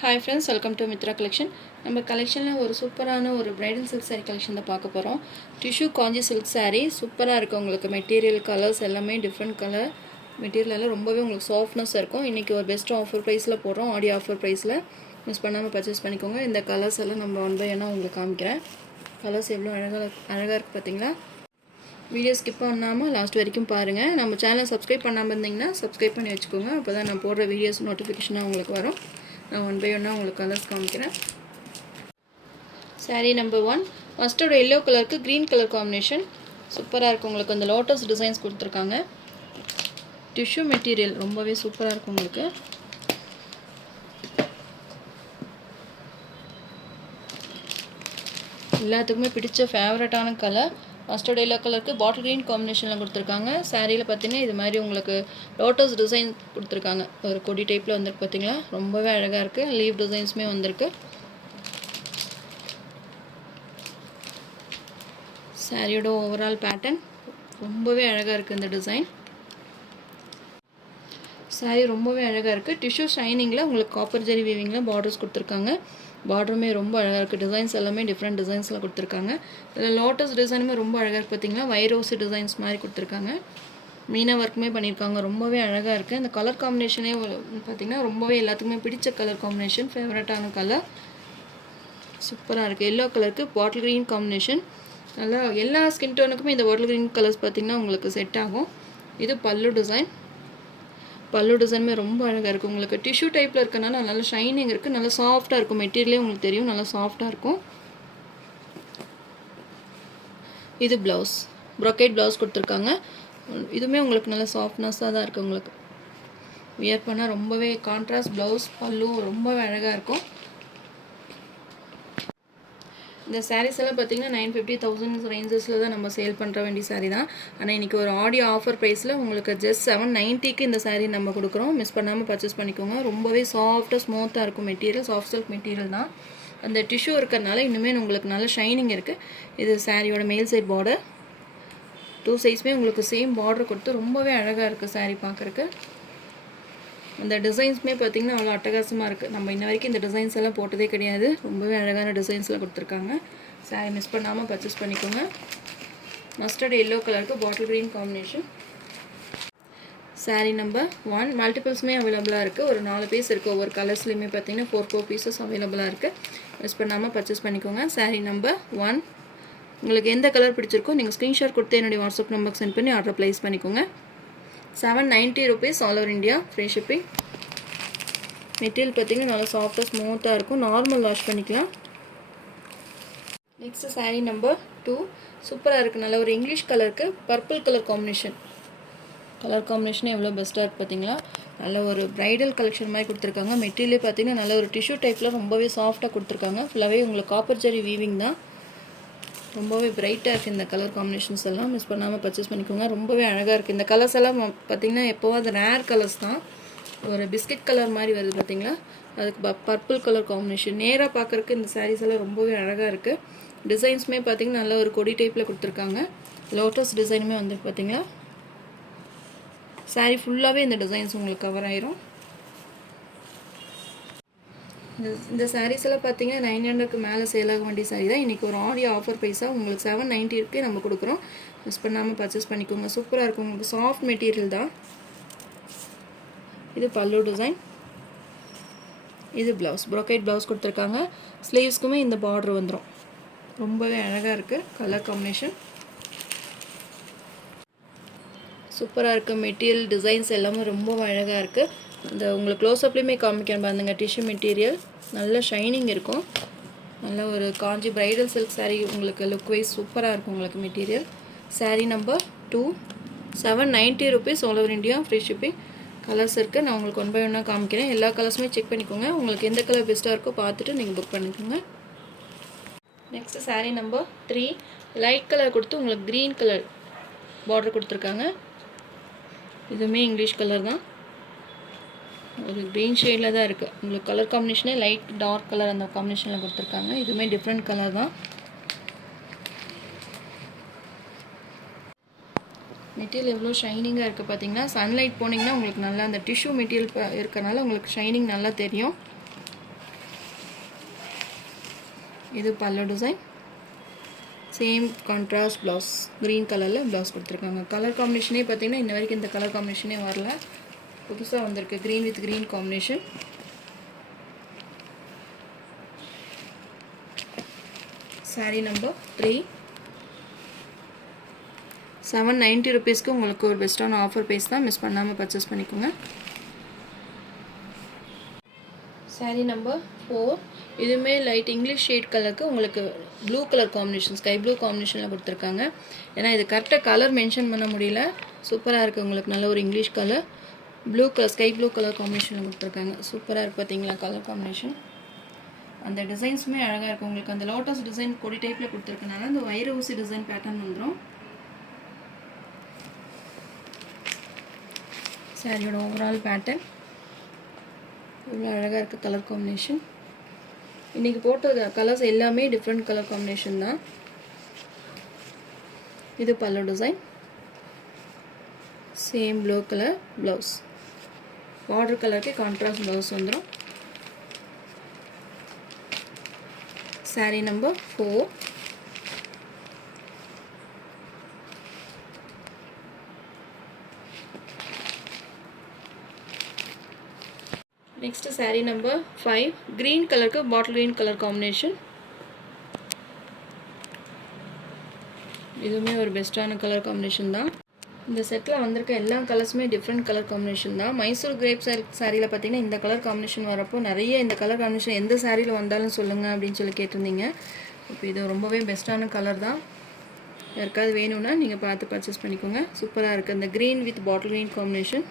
Hi friends, welcome to Mitra collection. நம்ம கலெக்ஷனில் ஒரு சூப்பரான ஒரு பிரைடல் சில்க் சாரீ கலெக்ஷன் தான் பார்க்க போகிறோம். டிஷ்யூ காஞ்சி சில்க் சாரீ சூப்பராக இருக்குது. உங்களுக்கு மெட்டீரியல் கலர்ஸ் எல்லாமே டிஃப்ரெண்ட் கலர் மெட்டீரியல் எல்லாம் ரொம்பவே உங்களுக்கு சாஃப்ட்னஸாக இருக்கும். இன்றைக்கி ஒரு பெஸ்ட் ஆஃபர் ப்ரைஸில் போடுறோம். ஆடி ஆஃபர் ப்ரைஸில் மிஸ் பண்ணாமல் பர்ச்சேஸ் பண்ணிக்கோங்க. இந்த கலர்ஸ் எல்லாம் நம்ம ஒன் பை ஒன்னாக உங்களுக்கு காமிக்கிறேன். கலர்ஸ் எவ்வளோ அழகாக இருக்குது பார்த்தீங்களா? வீடியோ ஸ்கிப் பண்ணாமல் லாஸ்ட் வரைக்கும் பாருங்கள். நம்ம சேனலை சப்ஸ்கிரைப் பண்ணாமல் இருந்தீங்கன்னா சப்ஸ்கிரைப் பண்ணி வச்சுக்கோங்க. அப்போ தான் நான் போடுற வீடியோஸ் நோட்டிஃபிகேஷனாக உங்களுக்கு வரும். நான் ஒன் பை ஒன்னாக உங்களுக்கு கலர்ஸ் காமிக்கிறேன். சாரீ நம்பர் 1 மஸ்டர்ட் எல்லோ கலருக்கு க்ரீன் கலர் காம்பினேஷன் சூப்பராக இருக்குது. உங்களுக்கு அந்த லோட்டஸ் டிசைன்ஸ் கொடுத்துருக்காங்க. டிஷ்யூ மெட்டீரியல் ரொம்பவே சூப்பராக இருக்கும். உங்களுக்கு எல்லாத்துக்குமே பிடிச்ச ஃபேவரட்டான கலர் மஸ்டர்ட் எல்லோ கலருக்கு பாட்டில் க்ரீன் காம்பினேஷனில் கொடுத்துருக்காங்க. சாரியில் பார்த்தீங்கன்னா இது மாதிரி உங்களுக்கு லோட்டஸ் டிசைன் கொடுத்துருக்காங்க. ஒரு கொடி டைப்பில் வந்திருக்கு பார்த்தீங்களா? ரொம்பவே அழகாக இருக்குது. லீவ் டிசைன்ஸுமே வந்திருக்கு. சாரியோட ஓவரால் பேட்டர்ன் ரொம்பவே அழகாக இருக்குது. இந்த டிசைன் சாரி ரொம்பவே அழகாக இருக்குது. டிஷ்யூ ஷைனிங்கில் உங்களுக்கு காப்பர் ஜெரி வீவிங்கில் பார்டர்ஸ் கொடுத்துருக்காங்க. பார்டருமே ரொம்ப அழகாக இருக்குது. டிசைன்ஸ் எல்லாமே டிஃப்ரெண்ட் டிசைன்ஸில் கொடுத்துருக்காங்க. இதில் லோட்டஸ் டிசைனுமே ரொம்ப அழகாக இருக்குது பார்த்தீங்களா? வைரோசி டிசைன்ஸ் மாதிரி கொடுத்துருக்காங்க. மீனா ஒர்க்குமே பண்ணியிருக்காங்க. ரொம்பவே அழகாக இருக்குது. இந்த கலர் காம்பினேஷனே பார்த்திங்கன்னா ரொம்பவே எல்லாத்துக்குமே பிடிச்ச கலர் காம்பினேஷன், ஃபேவரட்டான கலர் சூப்பராக இருக்குது. எல்லோ கலருக்கு பாட்டில் க்ரீன் காம்பினேஷன் நல்லா எல்லா ஸ்கின் டோனுக்குமே இந்த பாட்டில் க்ரீன் கலர்ஸ் பார்த்திங்கன்னா உங்களுக்கு செட் ஆகும். இது பல்லு டிசைன். பல்லு டிசைனுமே ரொம்ப அழகாக இருக்குது. உங்களுக்கு டிஷ்யூ டைப்பில் இருக்கனால நல்லா ஷைனிங் இருக்குது. நல்லா சாஃப்டாக இருக்கும். மெட்டீரியலே உங்களுக்கு தெரியும், நல்லா சாஃப்டாக இருக்கும். இது ப்ளவுஸ், ப்ரொக்கேட் ப்ளவுஸ் கொடுத்துருக்காங்க. இதுவுமே உங்களுக்கு நல்லா சாஃப்ட்னஸாக தான் இருக்குது. உங்களுக்கு வியர் பண்ணால் ரொம்பவே கான்ட்ராஸ்ட் ப்ளவுஸ், பல்லு ரொம்பவே அழகாக இருக்கும். இந்த சாரீஸ் எல்லாம் பார்த்தீங்கன்னா 950,000 ரேஞ்சஸில் தான் நம்ம சேல் பண்ணுற வேண்டிய சாரீ தான். ஆனால் இன்றைக்கி ஒரு ஆடி ஆஃபர் ப்ரைஸில் உங்களுக்கு ஜஸ்ட் 790க்கு இந்த சாரீ நம்ம கொடுக்குறோம். மிஸ் பண்ணாமல் பர்ச்சேஸ் பண்ணிக்கோங்க. ரொம்பவே சாஃப்டாக ஸ்மூத்தாக இருக்கும். மெட்டீரியல் சாஃப்ட் சில்க் மெட்டீரியல் தான். அந்த டிஷ்யூ இருக்கிறதுனால இன்னுமே உங்களுக்கு நல்ல ஷைனிங் இருக்குது. இது சாரியோட மேல் சைட் பார்டர். 2 சைஸுமே உங்களுக்கு சேம் பார்டர் கொடுத்து ரொம்பவே அழகாக இருக்குது சாரீ பார்க்குறக்கு. அந்த டிசைன்ஸுமே பார்த்திங்கன்னா அவ்வளோ அட்டகாசமாக இருக்குது. நம்ம இன்ன வரைக்கும் இந்த டிசைன்ஸ் எல்லாம் போட்டதே கிடையாது. ரொம்பவே அழகான டிசைன்ஸில் கொடுத்துருக்காங்க. சாரி மிஸ் பண்ணாமல் பர்ச்சேஸ் பண்ணிக்கோங்க. மஸ்டர்ட் எல்லோ கலருக்கு bottle green combination. Sari number 1 மல்டிபிள்ஸுமே அவைலபிளாக இருக்குது. ஒரு 4 பீஸ் இருக்குது. ஒவ்வொரு கலர்ஸ்லையுமே பார்த்திங்கன்னா 4 பீசஸ் அவைலபிளாக இருக்குது. மிஸ் பண்ணாமல் பர்ச்சேஸ் பண்ணிக்கோங்க. சாரீ நம்பர் 1 உங்களுக்கு எந்த கலர் பிடிச்சிருக்கோ நீங்கள் ஸ்க்ரீன்ஷாட் கொடுத்து என்னுடைய வாட்ஸ்அப் நம்பருக்கு சென்ட் பண்ணி ஆர்டர் ப்ளேஸ் பண்ணிக்கோங்க. 790 rupees all over India, free shipping. Material பார்த்திங்கன்னா நல்லா சாஃப்டாக ஸ்மூத்தாக இருக்கும். நார்மல் வாஷ் பண்ணிக்கலாம். நெக்ஸ்ட்டு சாரீ நம்பர் 2 சூப்பராக இருக்குது. நல்ல ஒரு இங்கிலீஷ் கலருக்கு பர்பிள் கலர் காம்பினேஷன். கலர் காம்பினேஷனே எவ்வளோ பெஸ்ட்டாக இருக்குது பார்த்தீங்களா? நல்ல ஒரு ப்ரைடல் கலெக்ஷன் மாதிரி கொடுத்துருக்காங்க. மெட்டீரியல் பார்த்திங்கன்னா நல்ல ஒரு டிஷ்யூ டைப்பில் ரொம்பவே சாஃப்டாக கொடுத்துருக்காங்க. ஃபுல்லாகவே உங்களுக்கு காப்பர் ஜெரி வீவிங் தான். ரொம்பவே பிரைட்டாக இருக்குது இந்த கலர் காம்பினேஷன்ஸ் எல்லாம். மிஸ் பண்ணாமல் பர்ச்சேஸ் பண்ணிக்கோங்க. ரொம்பவே அழகாக இருக்குது. இந்த கலர்ஸ் எல்லாம் பார்த்திங்கன்னா எப்போவும் அது ரேர் கலர்ஸ் தான். ஒரு பிஸ்கட் கலர் மாதிரி வருது பார்த்திங்களா? அதுக்கு பர்பிள் கலர் காம்பினேஷன். நேராக பார்க்குறக்கு இந்த சாரீஸ் எல்லாம் ரொம்பவே அழகாக இருக்குது. டிசைன்ஸுமே பார்த்திங்கன்னா நல்ல ஒரு கொடி டைப்பில் கொடுத்துருக்காங்க. லோட்டஸ் டிசைனுமே வந்து பார்த்திங்களா? சாரீ ஃபுல்லாகவே இந்த டிசைன்ஸ் உங்களுக்கு கவர் ஆயிரும். இந்த சாரீஸ் எல்லாம் பார்த்தீங்கன்னா 900க்கு மேலே சேல் ஆக வேண்டிய சாரீ தான். இன்றைக்கி ஒரு ஆடி ஆஃபர் ப்ரைஸாக உங்களுக்கு 790க்கு நம்ம கொடுக்குறோம். மிஸ் பண்ணாமல் பர்ச்சேஸ் பண்ணிக்கோங்க. சூப்பராக இருக்கும். உங்களுக்கு சாஃப்ட் மெட்டீரியல் தான். இது பல்லு டிசைன். இது ப்ளவுஸ், ப்ரொக்கேட் ப்ளவுஸ் கொடுத்துருக்காங்க. ஸ்லீவ்ஸ்க்குமே இந்த பார்டர் வந்துடும். ரொம்பவே அழகாக இருக்குது. கலர் காம்பினேஷன் சூப்பராக இருக்குது. மெட்டீரியல் டிசைன்ஸ் எல்லாமே ரொம்ப அழகாக இருக்குது. இந்த உங்களுக்கு க்ளோஸ்அப்லேயுமே காமிக்கணும் பாருங்க. டிஷ்யூ மெட்டீரியல் நல்ல ஷைனிங் இருக்கும். நல்ல ஒரு காஞ்சி ப்ரைடல் சில்க் சாரீ. உங்களுக்கு லுக் வைஸ் சூப்பராக இருக்கும். உங்களுக்கு material. Sari number 2 790 rupees all over India, free shipping. Colours இருக்குது. நான் உங்களுக்கு ஒன் பை ஒன்னாக காமிக்கிறேன். எல்லா கலர்ஸுமே செக் பண்ணிக்கோங்க. உங்களுக்கு எந்த கலர் பெஸ்ட்டாக இருக்கோ பார்த்துட்டு நீங்கள் புக் பண்ணிக்கோங்க. Next sari number 3 light colour கொடுத்து உங்களுக்கு க்ரீன் கலர் பார்டர் கொடுத்துருக்காங்க. இதுவுமே இங்கிலீஷ் கலர் தான். ஒரு க்ரீன் ஷேடில் தான் இருக்குது. உங்களுக்கு கலர் காம்பினேஷனே லைட் டார்க் கலர் அந்த காம்பினேஷனில் கொடுத்துருக்காங்க. இதுவுமே டிஃப்ரெண்ட் கலர் தான். மெட்டீரியல் எவ்வளோ ஷைனிங்காக இருக்குது பார்த்தீங்கன்னா? சன்லைட் போனீங்கன்னா உங்களுக்கு நல்லா அந்த டிஷ்யூ மெட்டீரியல் இருக்கிறனால உங்களுக்கு ஷைனிங் நல்லா தெரியும். இது பல்லு design. Same contrast blouse, green கலரில் ப்ளவுஸ் கொடுத்துருக்காங்க. கலர் காம்பினேஷனே பார்த்தீங்கன்னா இன்ன வரைக்கும் இந்த கலர் காம்பினேஷனே வரல, புதுசாக வந்திருக்கு. Green with green combination. Sari number 3. 790 rupeesக்கு உங்களுக்கு ஒரு பெஸ்ட்டான ஆஃபர் ப்ரைஸ் தான், மிஸ் பண்ணாமல் பர்ச்சேஸ் பண்ணிக்கோங்க. சாரீ நம்பர் 4. இதுவுமே லைட் இங்கிலீஷ் ஷேட் கலருக்கு உங்களுக்கு blue colour combination, sky blue காம்பினேஷனில் கொடுத்துருக்காங்க. ஏன்னா இது கரெக்டாக கலர் மென்ஷன் பண்ண முடியல, சூப்பராக இருக்குது. உங்களுக்கு நல்ல ஒரு English colour blue colour, sky blue colour காம்பினேஷனில் கொடுத்துருக்காங்க. சூப்பராக இருக்குது பார்த்தீங்களா கலர் காம்பினேஷன். அந்த டிசைன்ஸுமே அழகாக இருக்குது. உங்களுக்கு அந்த லோட்டஸ் டிசைன் கொடி டைப்பில் கொடுத்துருக்கனால அந்த வைர ஊசி டிசைன் பேட்டர்ன் வந்துடும். சாரியோட ஓவரால் பேட்டர்ன் இவ்வளோ அழகாக இருக்குது கலர் காம்பினேஷன். இன்றைக்கி போட்ட கலர்ஸ் எல்லாமே டிஃப்ரெண்ட் கலர் காம்பினேஷன் தான். இது பல்லு design, same blue colour blouse, border கலருக்கு கான்ட்ராஸ்ட் ப்ளவுஸ் வந்துடும். Sari number 4. Next sari number 5. Green கலருக்கு பாட்டில் க்ரீன் கலர் காம்பினேஷன். இதுவுமே ஒரு பெஸ்ட்டான கலர் காம்பினேஷன் தான். இந்த செட்டில் வந்திருக்க எல்லா கலர்ஸுமே டிஃப்ரெண்ட் கலர் காம்பினேஷன் தான். மைசூர் கிரேப் சாரியில் பார்த்தீங்கன்னா இந்த கலர் காம்பினேஷன் வரப்போ நிறைய இந்த கலர் காம்பினேஷன் எந்த சாரியில் வந்தாலும் சொல்லுங்கள் அப்படின்னு சொல்லி கேட்டிருந்தீங்க. இப்போ இது ரொம்பவே பெஸ்ட்டான கலர் தான். யாருக்காவது வேணும்னா நீங்கள் பார்த்து பர்ச்சேஸ் பண்ணிக்கோங்க. சூப்பராக இருக்குது இந்த green with bottle green combination.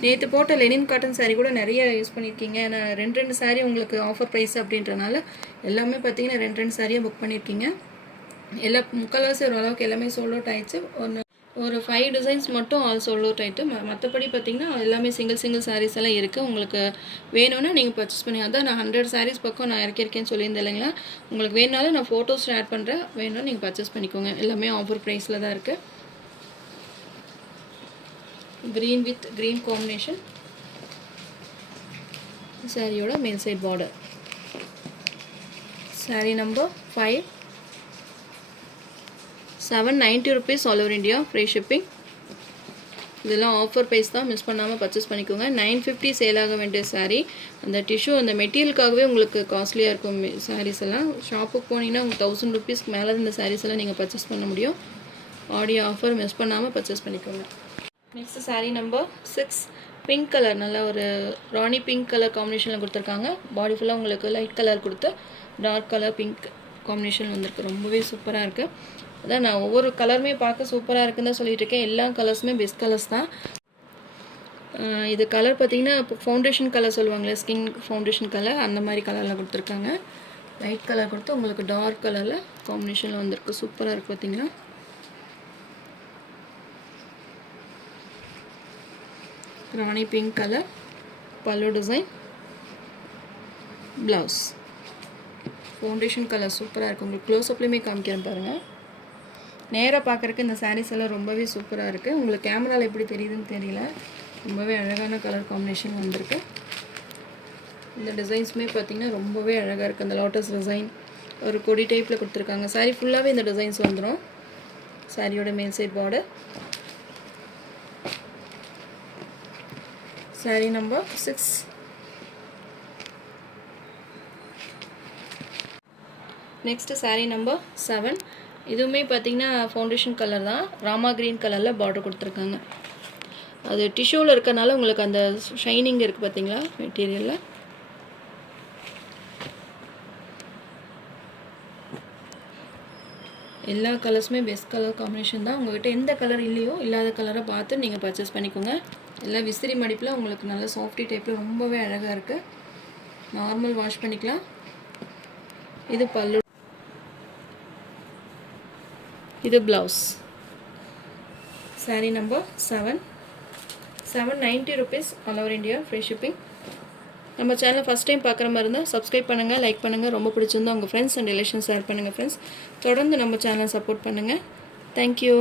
நேற்று போட்ட லெனின் காட்டன் சாரீ கூட நிறைய யூஸ் பண்ணியிருக்கீங்க. நான் 2 சாரீ உங்களுக்கு ஆஃபர் ப்ரைஸ் அப்படின்றனால எல்லாமே பார்த்தீங்கன்னா 2 சாரியாக புக் பண்ணியிருக்கீங்க. எல்லா முக்கால்வாசி ஓரளவுக்கு எல்லாமே சோல்ட் அவுட் ஆகிடுச்சு. ஒரு 5 டிசைன்ஸ் மட்டும் ஆல் சோல்ட் அவுட் ஆகிட்டு, மற்றபடி பார்த்திங்கன்னா எல்லாமே சிங்கிள் சாரீஸ் எல்லாம் இருக்குது. உங்களுக்கு வேணும்னா நீங்கள் பர்ச்சேஸ் பண்ணி, அதான் நான் 100 சாரீஸ் பக்கம் நான் இறக்கியிருக்கேன்னு சொல்லியிருந்தேன் இல்லைங்களா. உங்களுக்கு வேணுனாலும் நான் ஃபோட்டோஸ் ஆட் பண்ணுறேன், வேணும்னா நீங்கள் பர்ச்சேஸ் பண்ணிக்கோங்க. எல்லாமே ஆஃபர் ப்ரைஸில் தான் இருக்குது. Green with green combination. சாரியோட மேல் side border. Sari number 5. 790 rupees all over India, free shipping. இதெல்லாம் ஆஃபர் ப்ரைஸ் தான், மிஸ் பண்ணாமல் பர்ச்சேஸ் பண்ணிக்கோங்க. 950 சேல் ஆக வேண்டிய சாரீ. அந்த டிஷ்யூ அந்த மெட்டீரியலுக்காகவே உங்களுக்கு காஸ்ட்லியாக இருக்கும் சாரீஸ் எல்லாம். ஷாப்புக்கு போனீங்கன்னா உங்களுக்கு 1000 rupeesக்கு மேலே இந்த சாரீஸ் எல்லாம் நீங்கள் பர்ச்சேஸ் பண்ண முடியும். ஆடியோ ஆஃபர் மிஸ் பண்ணாமல் பர்ச்சேஸ் பண்ணிக்கோங்க. Next sari number 6. Pink colour, நல்ல ஒரு ராணி பிங்க் கலர் காம்பினேஷனில் கொடுத்துருக்காங்க. பாடி ஃபுல்லாக உங்களுக்கு லைட் கலர் கொடுத்து டார்க் கலர் பிங்க் காம்பினேஷன் வந்திருக்கு. ரொம்பவே சூப்பராக இருக்குது. அதான் நான் ஒவ்வொரு கலருமே பார்க்க சூப்பராக இருக்குன்னு தான் சொல்லிட்டு இருக்கேன். எல்லா கலர்ஸுமே பெஸ்ட் கலர்ஸ் தான். இது கலர் பார்த்திங்கன்னா இப்போ ஃபவுண்டேஷன் கலர் சொல்லுவாங்களே, ஸ்கின் ஃபவுண்டேஷன் கலர், அந்த மாதிரி கலரில் கொடுத்துருக்காங்க. லைட் கலர் கொடுத்து உங்களுக்கு டார்க் கலரில் காம்பினேஷனில் வந்திருக்கு. சூப்பராக இருக்குது பார்த்திங்கன்னா. ராணி பிங்க் கலர், பல்லு டிசைன், ப்ளவுஸ், ஃபவுண்டேஷன் கலர் சூப்பராக இருக்குது. உங்களுக்கு க்ளோஸ்அப்லேயுமே காமிக்கிறேன் பாருங்கள். நேராக பார்க்குறக்கு இந்த சாரீஸ் எல்லாம் ரொம்பவே சூப்பராக இருக்குது. உங்களுக்கு கேமராவில் எப்படி தெரியுதுன்னு தெரியல, ரொம்பவே அழகான கலர் காம்பினேஷன் வந்திருக்கு. இந்த டிசைன்ஸுமே பார்த்திங்கன்னா ரொம்பவே அழகாக இருக்குது. அந்த லோட்டஸ் டிசைன் ஒரு கொடி டைப்பில் கொடுத்துருக்காங்க. சாரீ ஃபுல்லாகவே இந்த டிசைன்ஸ் வந்துடும். சாரியோட மேல் side border. Sari number 6. Next sari number 7. இதுவுமே பார்த்திங்கன்னா ஃபவுண்டேஷன் கலர் தான், ராமா க்ரீன் கலரில் பார்டர் கொடுத்துருக்காங்க. அது டிஷ்யூவில் இருக்கனால உங்களுக்கு அந்த ஷைனிங் இருக்குது பார்த்தீங்களா மெட்டீரியலில். எல்லா கலர்ஸுமே பெஸ்ட் கலர் காம்பினேஷன் தான். உங்கள்கிட்ட எந்த கலர் இல்லையோ இல்லாத கலரை பார்த்து நீங்கள் பர்ச்சேஸ் பண்ணிக்கோங்க. எல்லாம் விசிறி மடிப்பில் உங்களுக்கு நல்ல சாஃப்டி டைப்பில் ரொம்பவே அழகாக இருக்குது. நார்மல் வாஷ் பண்ணிக்கலாம். இது பல்லு, இது blouse. Sari number 7. 790 rupees all over India, free shipping. நம்ம சேனலை ஃபஸ்ட் டைம் பார்க்குற மாதிரி இருந்தால் சப்ஸ்கிரைப் பண்ணுங்கள், லைக் பண்ணுங்கள். ரொம்ப பிடிச்சிருந்தா உங்கள் ஃப்ரெண்ட்ஸ் அண்ட் ரிலேஷன்ஸ் ஷேர் பண்ணுங்கள் ஃப்ரெண்ட்ஸ். தொடர்ந்து நம்ம சேனலை சப்போர்ட் பண்ணுங்கள். தேங்க்யூ.